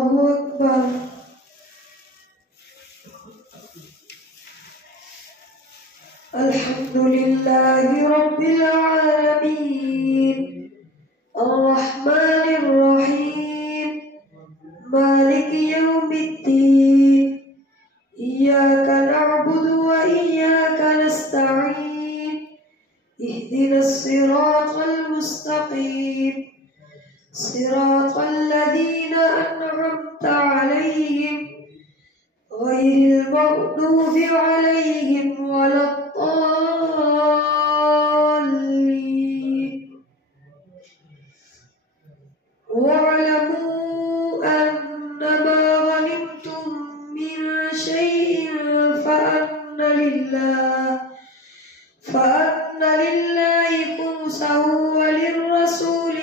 الله أكبر. الحمد لله رب العالمين الرحمن الرحيم مالك يوم الدين إياك نعبد وإياك نستعين اهدنا الصراط المستقيم صراط الذين أنعمت عليهم غير المغضوب عليهم ولا الضالين. واعلموا أنما غنمتم من شيء فأن لله خمسه وللرسول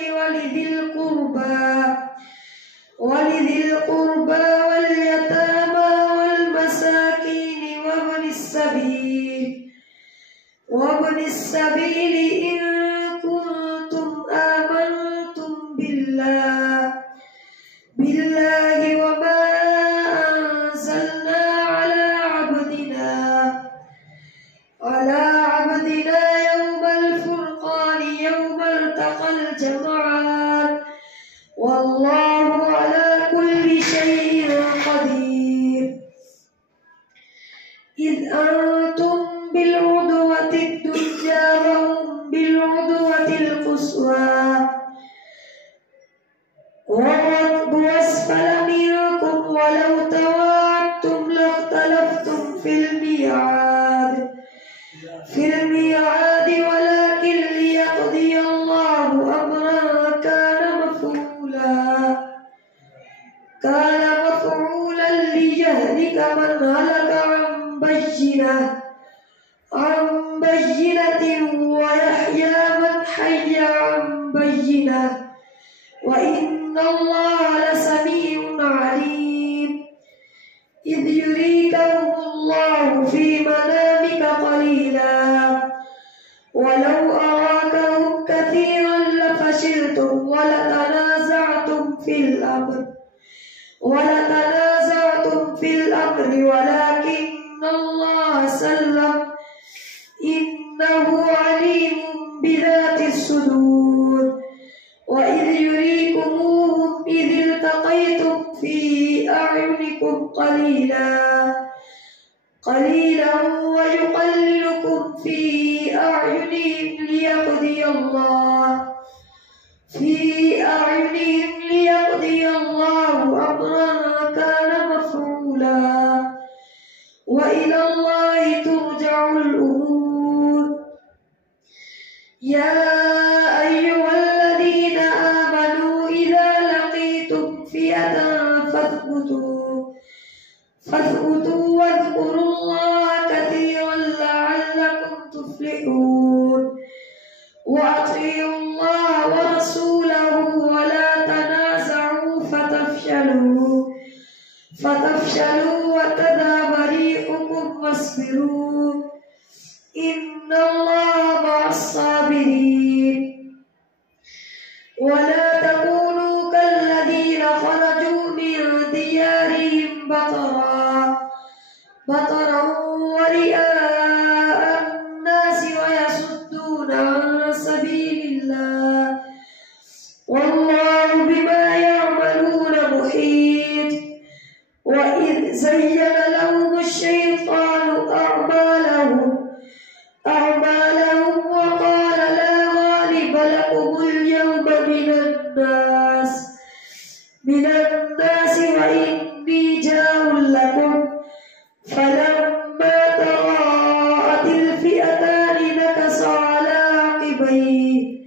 ولذي القربى واليتامى والمساكين وابن السبيل إن كنتم آمنتم بالله وما أنزلنا على عبدنا يوم الفرقان يوم التقى الجمعان والله على كل شيء قدير. إذ أنتم بالعدوة الدنيا وهم بالعدوة القصوى والركب أسفل منكم ولو تواعدتم لاختلفتم في الميعاد ولكن ليقضي الله أمرا كان مفعولا ليهلك من هلك عن بينة ويحيى من حي عن بينة وإن الله لسميع عليم. إذ يريكهم الله في منامك قليلا ولو أراكهم كثيرا لفشلتم ولتنازعتم في الأمر ولكن الله سلم إنه عليم بذات الصدور. وإذ يريكموهم إذ التقيتم في أعينكم قليلا ويقللكم في أعينهم ليقضي الله أمرا كان مفعولا وإلى الله ترجع الأمور. يا أيها الذين آمنوا إذا لقيتم فئة فاثبتوا واذكروا الله كثيرا لعلكم تفلحون. وأطيعوا الله ورسوله ولا تنازعوا فتفشلوا وتذهب ريحكم واصبروا إن الله مع الصابرين. ولا تكونوا كالذين خرجوا من ديارهم بطرا ورئاء الناس ويصدون عن سبيل الله والله بما يعملون محيط. وإذ زين لهم الشيطان أعمالهم وقال لا غالب لكم اليوم من الناس وإني جار لكم فلما تراءت الفئتان نكص على عقبيه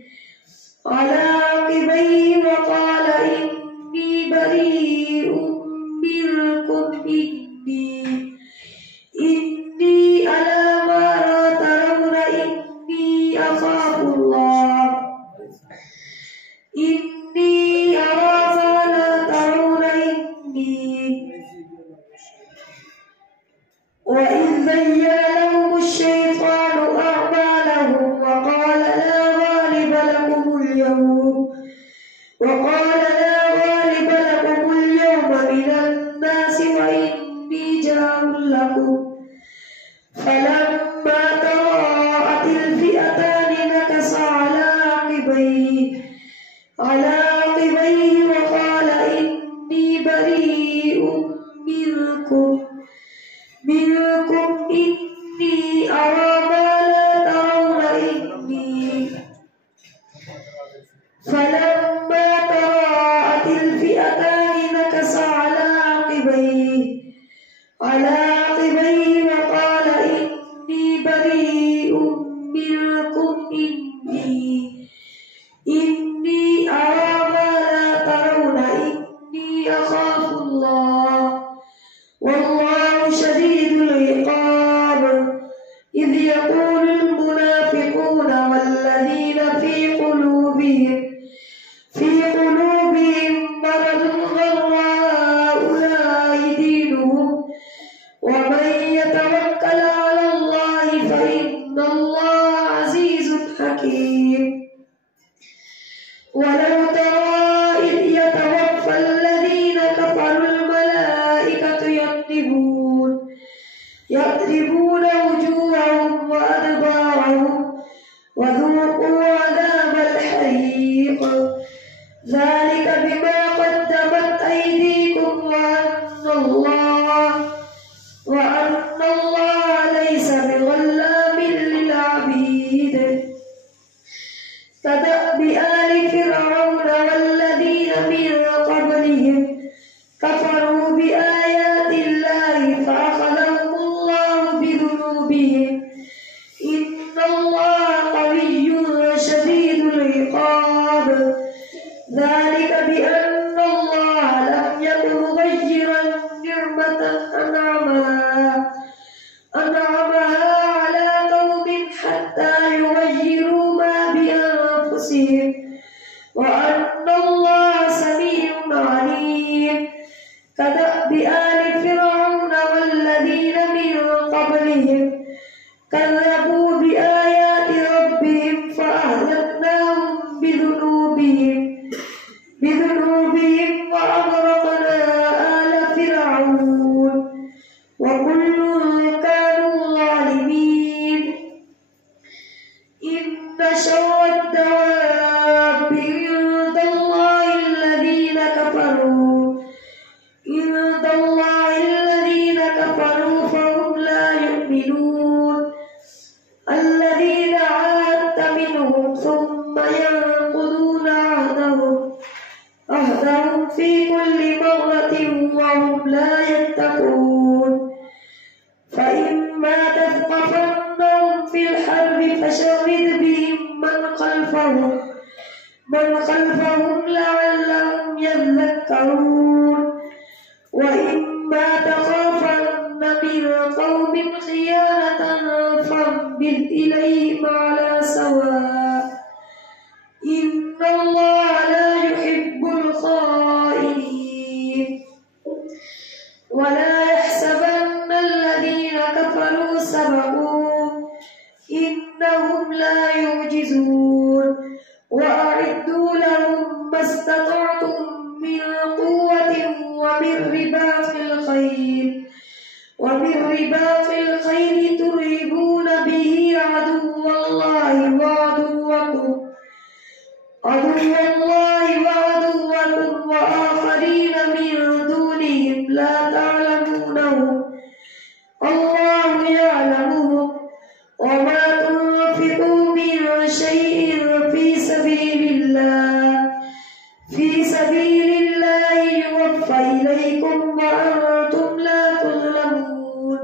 وقال إني بريء منكم إني على ما ترون إني أخاف الله إني أرى ما لا ترون وإذ زين لهم الشيطان أعمالهم وقال لا غالب لكم اليوم على عقبيه وقال إني بريء منكم إني أرى ما لا ترون إني أخاف الله والله شديد العقاب. إذ يقول المنافقون والذين في قلوبهم مرض غر هؤلاء دينهم ومن يتوكل على الله فإن الله عزيز حكيم. ولو ترى إذ يتوفى الذين كفروا الملائكة يضربون وجوههم وأدبارهم وذوقوا عذاب الحريق ذلك بما قدمت أيديكم وأن الله ليس بظلام للعبيد. كدأب آل فرعون والذين من قبلهم كفروا بآيات الله فأخذهم الله بذنوبهم إن الله قوي شديد العقاب. ذلك بأن الله لم يكن مغيرا نعمة أنعمها على قوم حتى يغيروا ما بأنفسهم وأن الله سميع عليم. كدأب آل فرعون والذين من قبلهم كذبوا بآيات ربهم فأهلكناهم بذنوبهم وأغرقنا آل فرعون وكل كانوا ظالمين. إن شر الدواب عند الله الذين كفروا فهم لا يؤمنون. الذين عاهدت منهم ثم ينقضون عهدهم في كل مرة وهم لا يتقون. فإما تثقفنهم في الحرب فشرد بهم من خلفهم لعلهم يذكرون. وإما تخافن من قوم خيانة فانبذ إليهم على سواء إن الله لا يحب الخائنين. ولا يحسبن الذين كفروا سبقوا إنهم لا يعجزون. وأعدوا لهم ما استطعتم من قوة ومن رباط الخيل ترهبون به عدو الله وعدوكم وآخرين من دونهم لا تعلمونهم الله يعلمهم. وما تنفقوا من شيء في سبيل الله يوفى إليكم وأنتم لا تظلمون.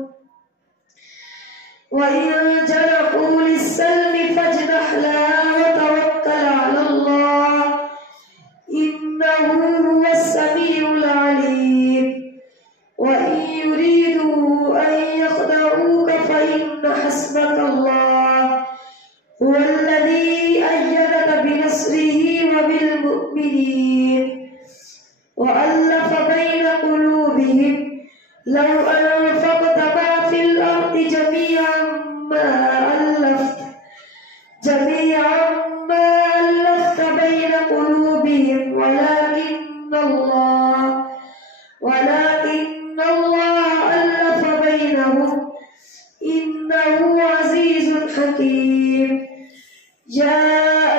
وإن جنحوا للسلم فاجنح لها وتوكل على الله إنه هو السميع العليم. وإن يريدوا أن يخدعوك فإن حسبك الله هو الذي أيدك بنصره وبالمؤمنين وألف بين قلوبهم لو أنفقت ما في الأرض جميعا ما ألفت بين قلوبهم ولكن الله ألف بينهم إنه عزيز حكيم. يا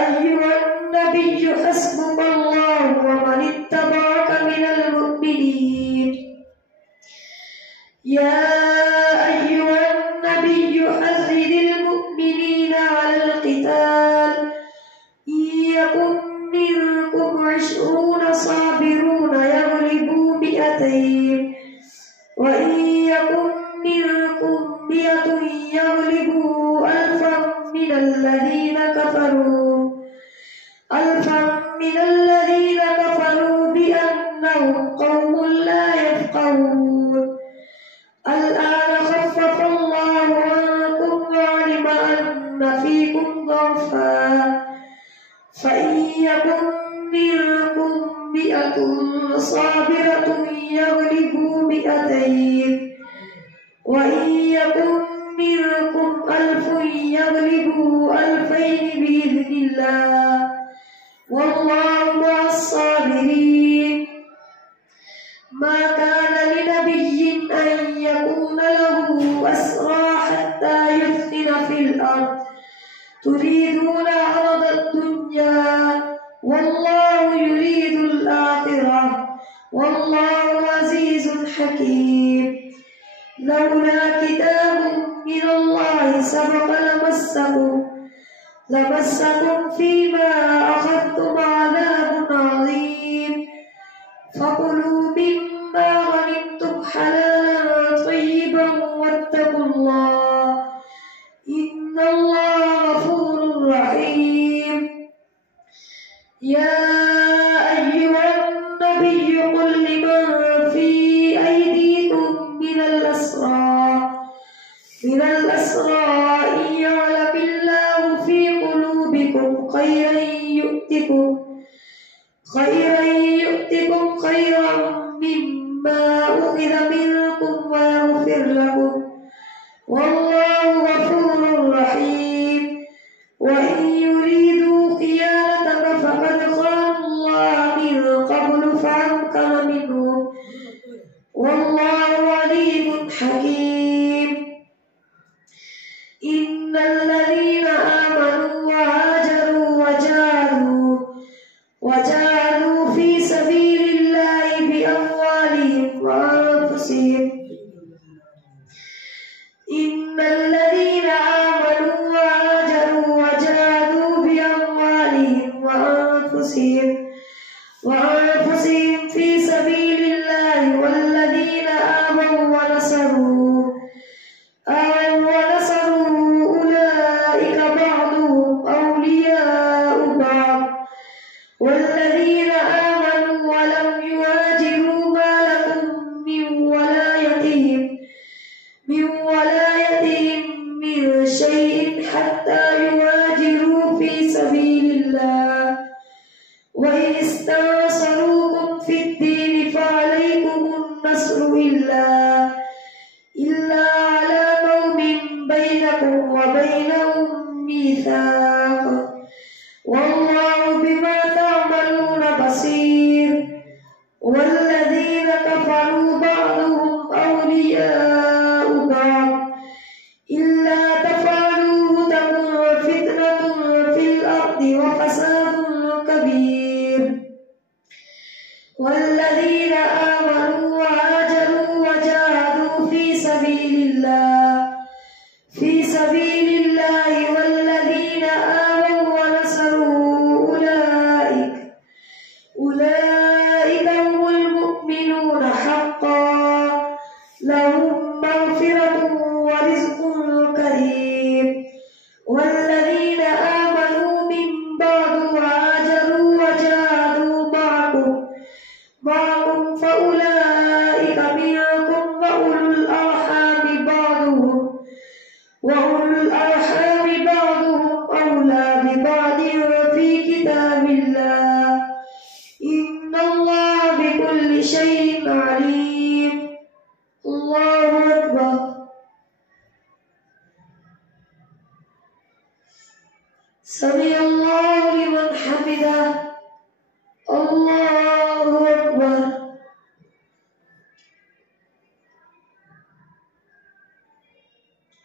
أيها النبي حسبك الله ومن اتبعك من المؤمنين. يا أيها النبي حرض المؤمنين على القتال إن يكن منكم 20 صابرون يغلبوا 200 وإن يكن صابرة يغلبوا 200 وإن يكن منكم 1000 يغلبوا 2000 بإذن الله والله مع الصابرين. ما كان لنبي أن يكون له أسرى حتى يثخن في الأرض تريدون عرض الدنيا والله يريد الآخرة والله عزيز حكيم. لولا كتاب من الله سبق لمسكم فيما أخذتم عذاب عظيم. فكلوا مما غنمتم حلالا طيبا واتقوا الله إن الله غفور رحيم. يا أيها النبي قل لمن في أيديكم من الأسرى إن يعلم الله في قلوبكم خيرا يؤتكم خيرا مما أخذ منكم ويغفر لكم والله غفور رحيم. وإن يريدوا خيانتك فقد خانوا الله من قبل فأمكن منهم والله عليم حكيم. إن الذين آمنوا وهاجروا وجاهدوا في سبيل الله بأموالهم وأنفسهم إن الذين آمنوا وهاجروا وجاهدوا بأموالهم وأنفسهم في سبيل الله والذين آمنوا ونصروا أولئك بعضهم أولياء بعض والذين آمنوا ولم يهاجروا ما لكم من ولايتهم من شيء حتى يهاجروا في سبيل الله. وإن استنصروكم في الدين فعليكم النصر إلا على قوم بينكم وبينهم ميثاق والله بما تعملون بصير. والذين كفروا بعضهم أولياء بعض إلا تفعلوه تكن فتنة في الأرض وفساد كبير. والذين آمنوا وهاجروا وجاهدوا في سبيل الله والذين آمنوا ونصروا أولئك هم المؤمنون حقا لهم مغفرة ورزق كريم. والذين آمنوا من بعد وهاجروا وجاهدوا معكم فأولئك منكم وأولو الأرحام بعضهم أولى ببعض في كتاب الله إن الله بكل شيء عليم. الله أكبر. سمع الله لمن حمده. الله أكبر.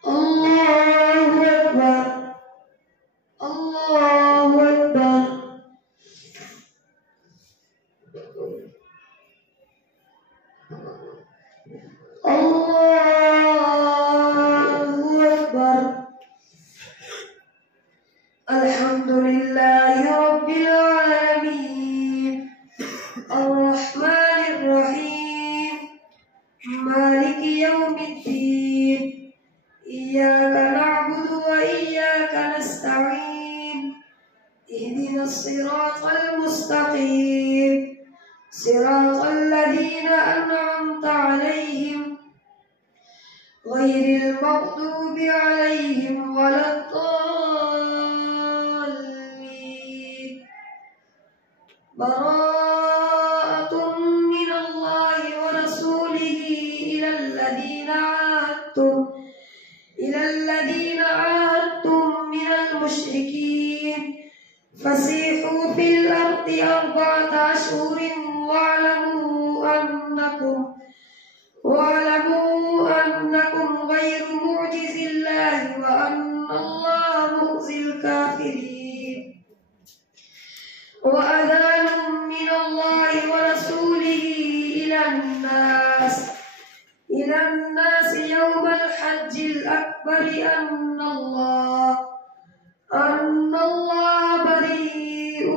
الله أكبر. الله أكبر. الله أكبر. الحمد لله رب العالمين الرحمن الرحيم مالك يوم الدين إياك نعبد وإياك نستعين اهدنا الصراط المستقيم صراط الذين أنعمت عليهم غير المغضوب عليهم ولا الضالين. براءة المشركين فسيحوا في الأرض 4 أشهر واعلموا أنكم غير معجز الله وأن الله مخزي الكافرين. وأذان من الله ورسوله إلى الناس يوم الحج الأكبر أن الله بريء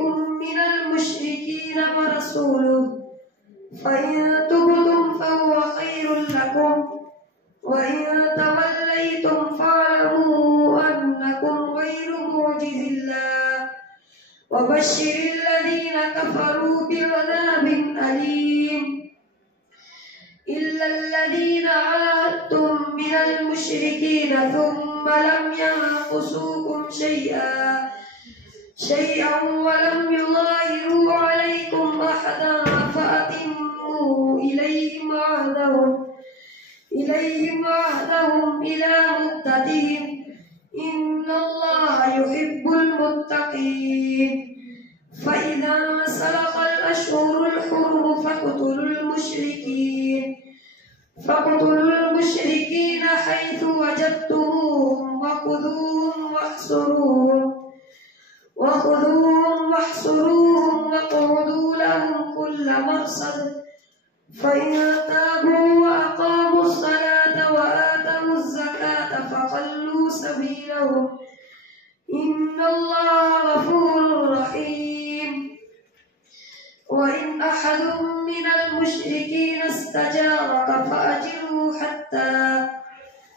من المشركين ورسوله فإن تبتم فهو خير لكم وإن توليتم فاعلموا أنكم غير معجز الله وبشر الذين كفروا بعذاب أليم. إلا الذين عاهدتم من المشركين ثم لم ينقصوكم شيئا ولم يظاهروا عليكم أحدا فأتموا إليهم عهدهم إلى مدتهم إن الله يحب المتقين. فإذا انسلخ الأشهر الحرم فاقتلوا المشركين حيث وجدتموهم وخذوهم واحصروهم واقعدوا لهم كل مرصد فإن تابوا وأقاموا الصلاة وآتوا الزكاة فخلوا سبيلهم إن الله غفور رحيم. وإن أحد من المشركين استجارك فأجره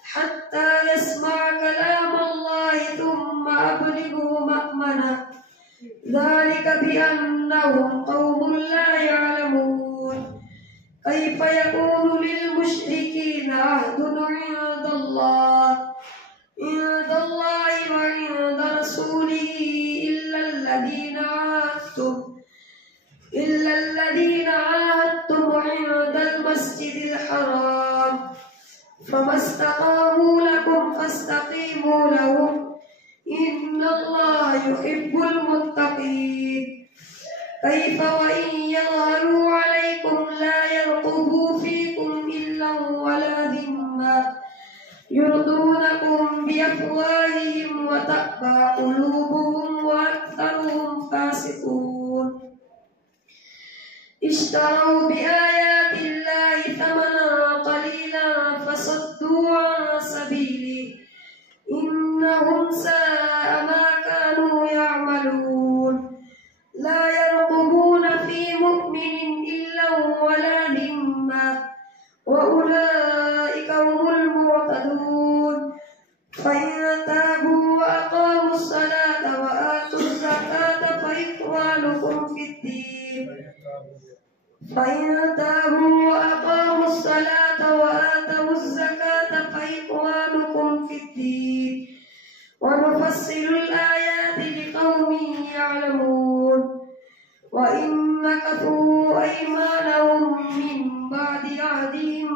حتى يسمع كلام الله ثم أبلغه مأمنه ذلك بأنهم قوم لا يعلمون. كيف يكون للمشركين عهد عند الله وعند رسوله إلا الذين عاهدتم عند المسجد الحرام فما استقاموا لكم فاستقيموا لهم إن الله يحب المتقين. كيف وإن يظهروا عليكم لا يرقبوا فيكم إلا ولا ذمة يرضونكم بأفواههم وتأبى قلوبهم وأكثرهم فاسقون. اشتروا بآيات الله ثمنا قليلا فصدوا عن سبيله إنهم ساء ما كانوا يعملون. لا يرقبون في مؤمن إلا ولا ذمة وأولئك هم المعتدون. فإن تابوا وأقاموا الصلاة وآتوا الزكاة فإخوانكم في الدين ونفصل الآيات لقوم يعلمون. وإن نكثوا أيمانهم من بعد عهدهم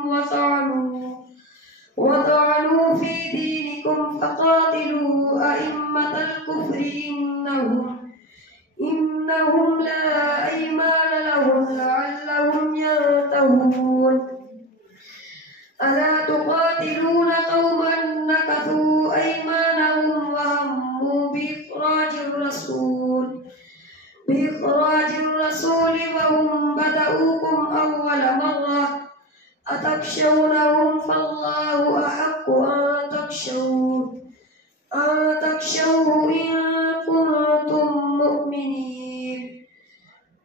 وطعنوا في دينكم فقاتلوا أئمة الكفر إنهم لا أيمان لهم لعلهم ينتهون. ألا تقاتلون قوما نكثوا أيمانهم وهموا بإخراج الرسول وهم بدؤوكم أول مرة أتخشونهم فالله أحق أن تخشوه إن كنتم مؤمنين.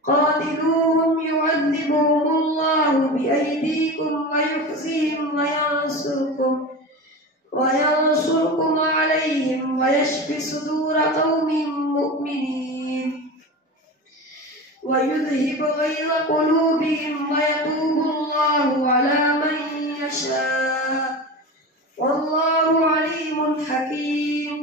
قاتلوهم يعذبهم الله بأيديكم ويخزيهم وينصركم عليهم ويشفي صدور قوم مؤمنين ويذهب غيظ قلوبهم ويتوب الله على من يشاء والله عليم حكيم.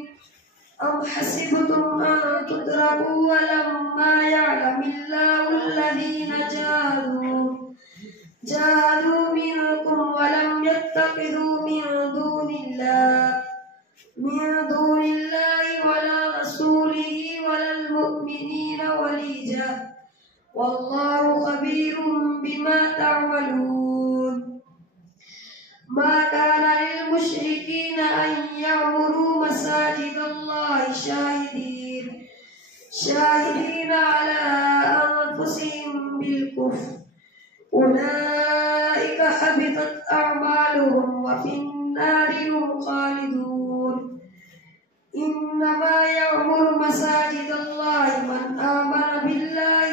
أم حسبتم أن تتركوا ولما يعلم الله الذين جاهدوا منكم ولم يتخذوا من دون الله ولا رسوله والله خبير بما تعملون. ما كان للمشركين أن يعمروا مساجد الله شاهدين على أنفسهم بالكفر، أولئك حبطت أعمالهم وفي النار هم خالدون. إنما يعمر مساجد الله من آمن بالله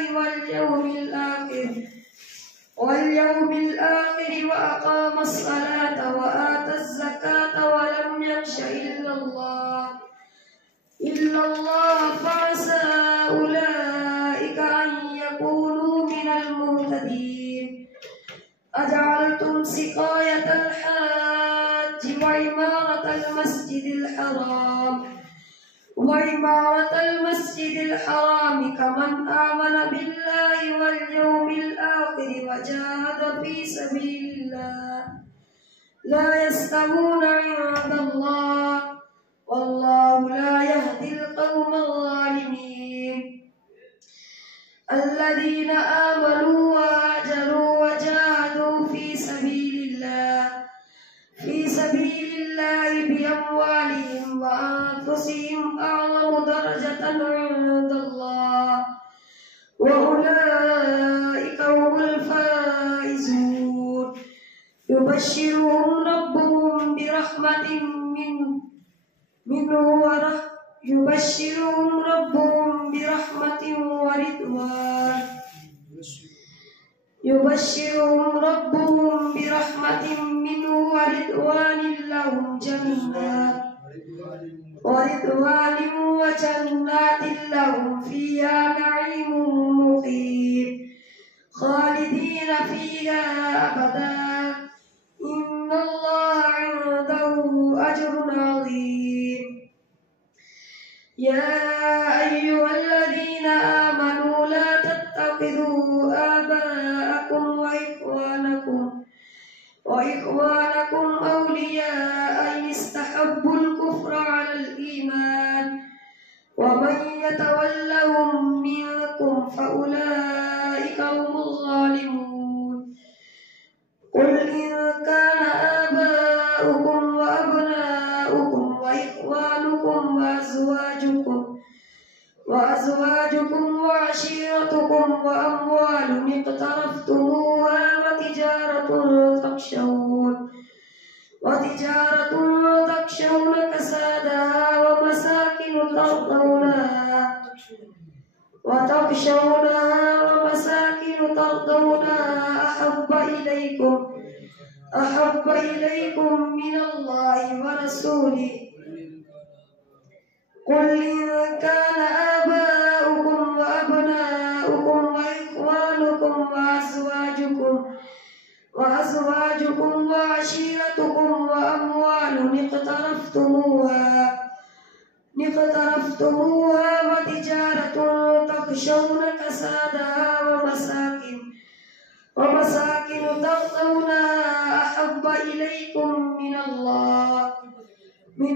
واليوم الآخر وأقام الصلاة وآتى الزكاة ولم يخش إلا الله فعسى أولئك أن يكونوا من المهتدين. أجعلتم سقاية الحاج وعمارة المسجد الحرام كمن آمن بالله واليوم الآخر وجاهد في سبيل الله لا يستوون عند الله والله لا يهدي القوم الظالمين. الذين آمنوا وهاجروا وجاهدوا في سبيل الله بأموالهم وأنفسهم أعظم درجة عند الله وأولئك هم الفائزون. يبشرهم ربهم برحمة منه ورضوان لهم ورضوان وجنات لهم فيها نعيم مقيم خالدين فيها أبدا إن الله عنده أجر عظيم. يا أيها الذين آمنوا لا تتخذوا آباءكم وإخوانكم أولياء إن استحبوا الكفر على الإيمان ومن يتولهم منكم فأولئك هم الظالمون. قل إن كان آباؤكم وأبناؤكم وإخوانكم وأزواجكم وعشيرتكم وأموال اقترفتموها وتجارة تخشون كسادها ومساكن ترضونها أحب إليكم من الله ورسوله. قل إن كان آباؤكم وأبناؤكم وإخوانكم وأزواجكم وعشيرتكم وأموال اقترفتموها وتجارة تخشون كسادها ومساكن ترضونها أحب إليكم من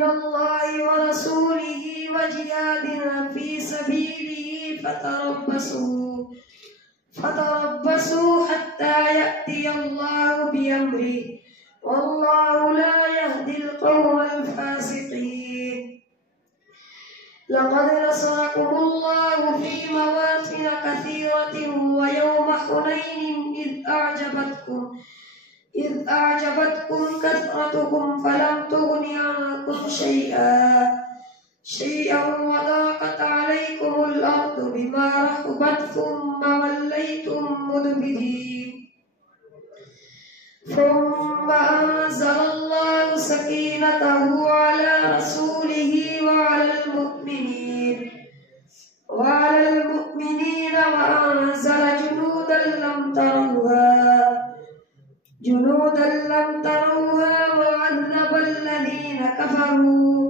الله ورسوله وجهاد في سبيله فتربصوا حتى يأتي الله بأمره والله لا يهدي القوم الفاسقين. لقد نصركم الله في مواطن كثيرة ويوم حنين إذ أعجبتكم كثرتكم فلم تغن عنكم شيئا وضاقت عليكم الأرض بما رحبت ثم وليتم مدبرين. ثم أنزل الله سكينته على رسوله وعلى المؤمنين وأنزل جنودا لم تروها وعذب الذين كفروا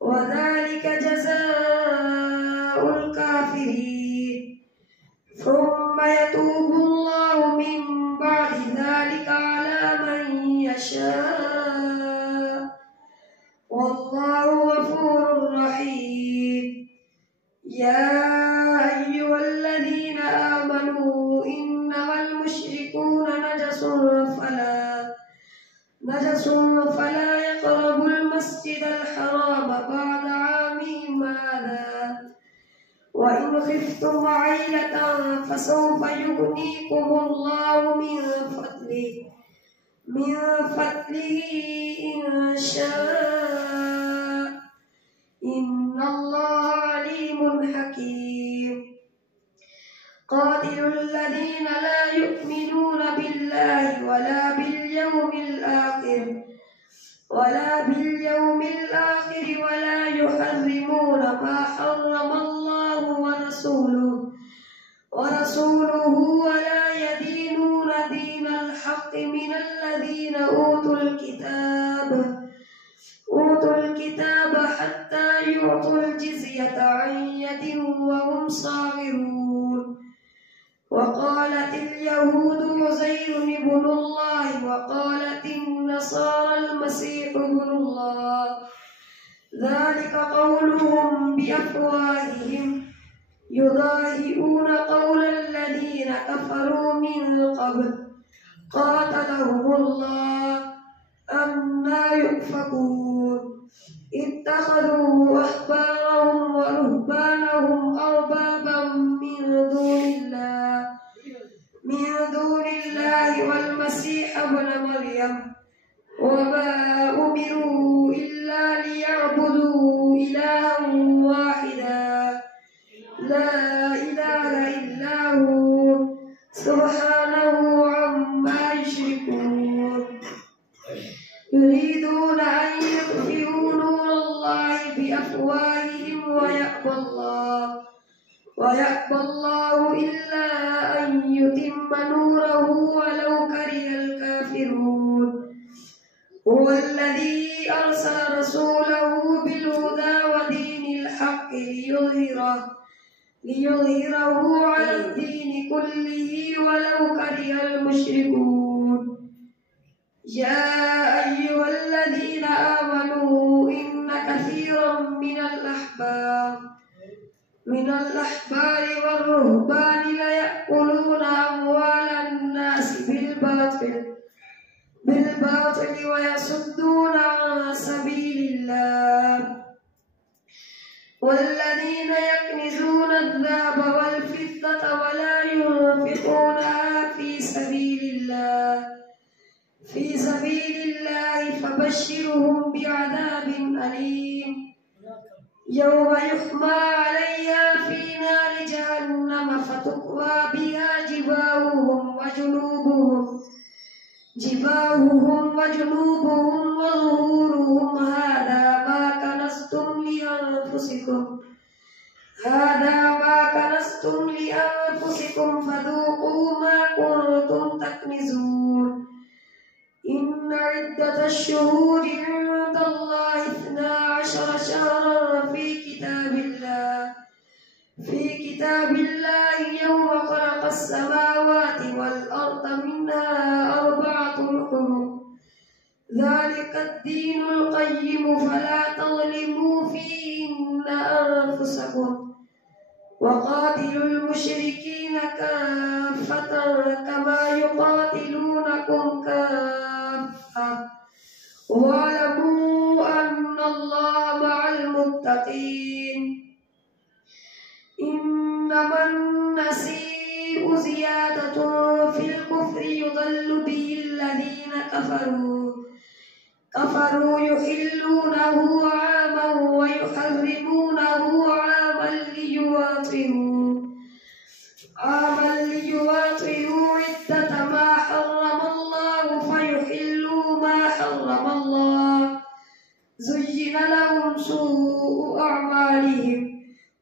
وذلك جزاء الكافرين. ثم يتوب الله من بعد ذلك على من يشاء والله غفور رحيم. يا أيها الذين آمنوا المشركون نجس فلا يقربوا المسجد الحرام بعد عامهم هذا وإن خفتم عيلة فسوف يغنيكم الله من فضله إن شاء إن الله عليم حكيم. قاتلوا الذين لا يؤمنون بالله ولا باليوم الآخر ولا يحرمون ما حرم الله ورسوله ولا يدينون دين الحق من الذين أوتوا الكتاب حتى يعطوا الجزية عن يد وهم صاغرون. وقالت اليهود عزير ابن الله وقالت النصارى المسيح ابن الله ذلك قولهم بأفواههم يضاهئون قول الذين كفروا من قبل قاتلهم الله أنى يؤفكون. اتخذوا أحبارهم ورهبانهم أربابا من دون الله والمسيح ابن مريم وما أمروا إلا ليعبدوا إلها واحدا لا إله إلا هو سبحانه عما يشركون. يريدون أن يطفئوا نور الله بأفواههم ويأبى الله إلا أن يتم نوره ولو كره الكافرون. هو الذي أرسل رسوله بالهدى ودين الحق ليظهره على الدين كله ولو كره المشركون. يا أيها الذين آمنوا إن كثيرا من الأحبار والرهبان ليأكلون أموال الناس بالباطل ويصدون عن سبيل الله. والذين يكنزون الذهب والفضة ولا ينفقونها في سبيل الله فبشرهم بعذاب أليم يوم يحمى عليها في نار جهنم فتكوى بها جباههم وجنوبهم وظهورهم هذا ما كنزتم لأنفسكم فذوقوا ما كنتم تكنزون. إن عدة الشهور عند الله 12 شهرا في كتاب الله يوم خلق السماوات والأرض منها 4 حرم ذلك الدين القيم فلا تظلموا فيهن أنفسكم. وقاتلوا المشركين كافة كما يقاتلونكم كافة واعلموا أن الله مع المتقين. إنما النسيء زيادة في الكفر يضل به الذين كفروا يحلونه عاما ويحرمونه عاما ليواطئوا عدة ما حرم الله فيحلوا ما حرم الله. زين لهم سوء أعمالهم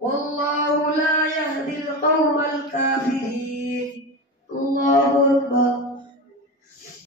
والله لا يهدي القوم الكافرين.